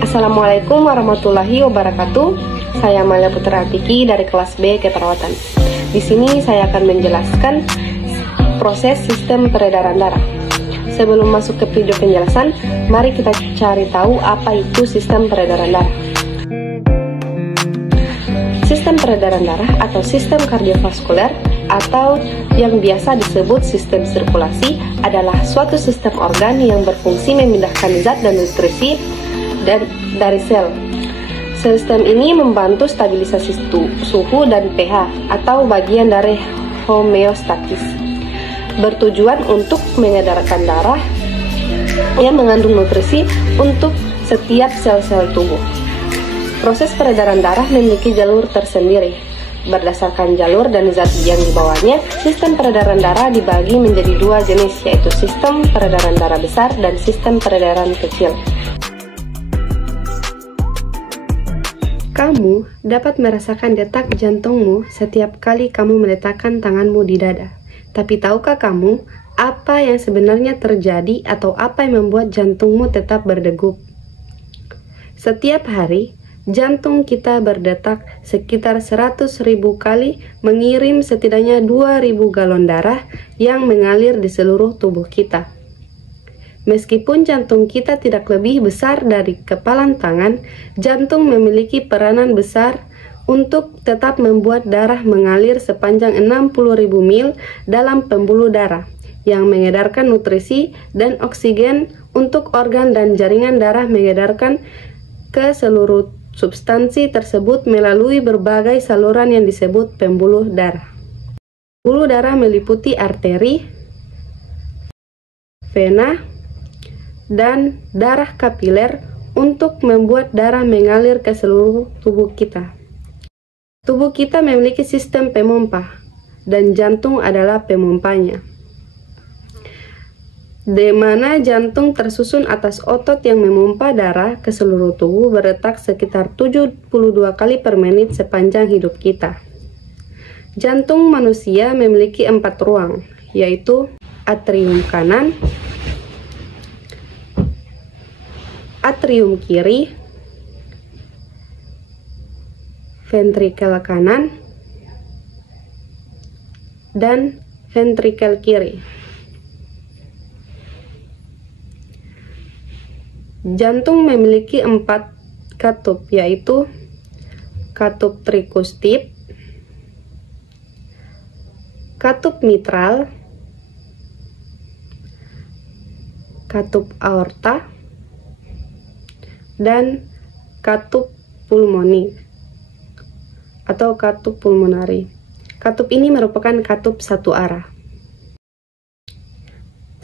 Assalamualaikum warahmatullahi wabarakatuh. Saya Amalia Putra Atiki dari kelas B Keperawatan. Di sini saya akan menjelaskan proses sistem peredaran darah. Sebelum masuk ke video penjelasan, mari kita cari tahu apa itu sistem peredaran darah. Sistem peredaran darah atau sistem kardiovaskuler atau yang biasa disebut sistem sirkulasi adalah suatu sistem organ yang berfungsi memindahkan zat dan nutrisi dari sel. Sistem ini membantu stabilisasi suhu dan pH atau bagian dari homeostatis, bertujuan untuk mengedarkan darah yang mengandung nutrisi untuk setiap sel-sel tubuh. Proses peredaran darah memiliki jalur tersendiri. Berdasarkan jalur dan zat yang dibawanya, sistem peredaran darah dibagi menjadi dua jenis, yaitu sistem peredaran darah besar dan sistem peredaran kecil. Kamu dapat merasakan detak jantungmu setiap kali kamu meletakkan tanganmu di dada. Tapi tahukah kamu apa yang sebenarnya terjadi atau apa yang membuat jantungmu tetap berdegup? Setiap hari, jantung kita berdetak sekitar 100.000 kali, mengirim setidaknya 2.000 galon darah yang mengalir di seluruh tubuh kita. Meskipun jantung kita tidak lebih besar dari kepalan tangan, jantung memiliki peranan besar untuk tetap membuat darah mengalir sepanjang 60.000 mil dalam pembuluh darah yang mengedarkan nutrisi dan oksigen untuk organ dan jaringan darah, mengedarkan ke seluruh substansi tersebut melalui berbagai saluran yang disebut pembuluh darah. Pembuluh darah meliputi arteri, vena, dan darah kapiler untuk membuat darah mengalir ke seluruh tubuh kita. Tubuh kita memiliki sistem pemompa, dan jantung adalah pemompanya, di mana jantung tersusun atas otot yang memompa darah ke seluruh tubuh berdetak sekitar 72 kali per menit sepanjang hidup kita. Jantung manusia memiliki 4 ruang, yaitu atrium kanan, atrium kiri, ventrikel kanan, dan ventrikel kiri. Jantung memiliki 4 katup, yaitu katup trikustit, katup mitral, katup aorta, dan katup pulmoni atau katup pulmonari. Katup ini merupakan katup satu arah.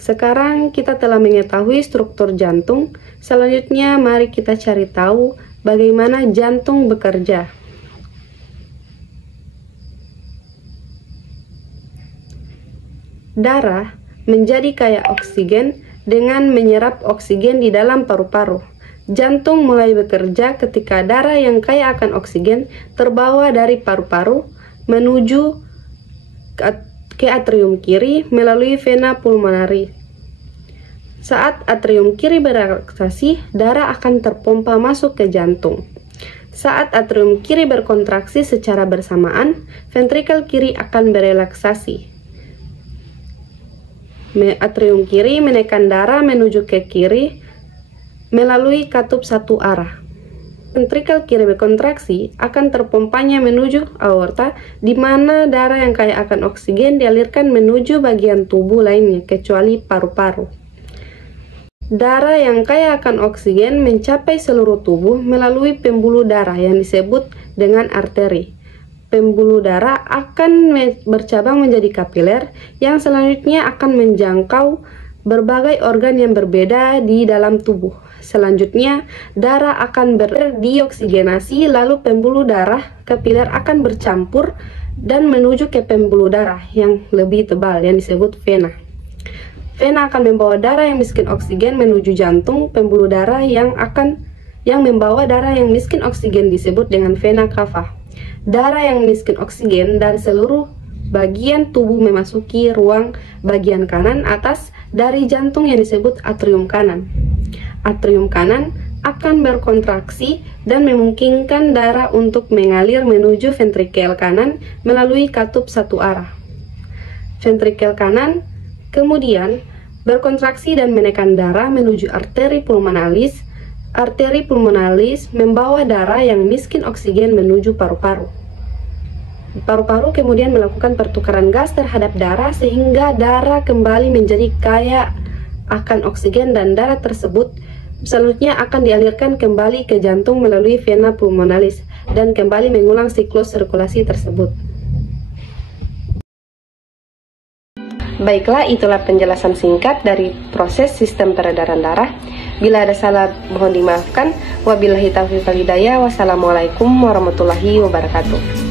Sekarang kita telah mengetahui struktur jantung. Selanjutnya mari kita cari tahu bagaimana jantung bekerja. Darah menjadi kaya oksigen dengan menyerap oksigen di dalam paru-paru. Jantung mulai bekerja ketika darah yang kaya akan oksigen terbawa dari paru-paru menuju ke atrium kiri melalui vena pulmonari. Saat atrium kiri berelaksasi, darah akan terpompa masuk ke jantung. Saat atrium kiri berkontraksi secara bersamaan, ventrikel kiri akan berelaksasi. Atrium kiri menekan darah menuju ke kiri melalui katup satu arah. Ventrikel kiri berkontraksi akan terpompanya menuju aorta, di mana darah yang kaya akan oksigen dialirkan menuju bagian tubuh lainnya kecuali paru-paru. Darah yang kaya akan oksigen mencapai seluruh tubuh melalui pembuluh darah yang disebut dengan arteri. Pembuluh darah akan bercabang menjadi kapiler yang selanjutnya akan menjangkau berbagai organ yang berbeda di dalam tubuh. Selanjutnya, darah akan berdioksigenasi, lalu pembuluh darah kapiler akan bercampur dan menuju ke pembuluh darah yang lebih tebal yang disebut vena. Vena akan membawa darah yang miskin oksigen menuju jantung. Pembuluh darah yang membawa darah yang miskin oksigen disebut dengan vena cava. Darah yang miskin oksigen dari seluruh bagian tubuh memasuki ruang bagian kanan atas dari jantung yang disebut atrium kanan. Atrium kanan akan berkontraksi dan memungkinkan darah untuk mengalir menuju ventrikel kanan melalui katup satu arah. Ventrikel kanan kemudian berkontraksi dan menekan darah menuju arteri pulmonalis. Arteri pulmonalis membawa darah yang miskin oksigen menuju paru-paru. Paru-paru kemudian melakukan pertukaran gas terhadap darah sehingga darah kembali menjadi kaya akan oksigen dan darah tersebut selanjutnya akan dialirkan kembali ke jantung melalui vena pulmonalis dan kembali mengulang siklus sirkulasi tersebut. Baiklah, itulah penjelasan singkat dari proses sistem peredaran darah. Bila ada salah, mohon dimaafkan. Wabillahi taufiq wal hidayah. Wassalamualaikum warahmatullahi wabarakatuh.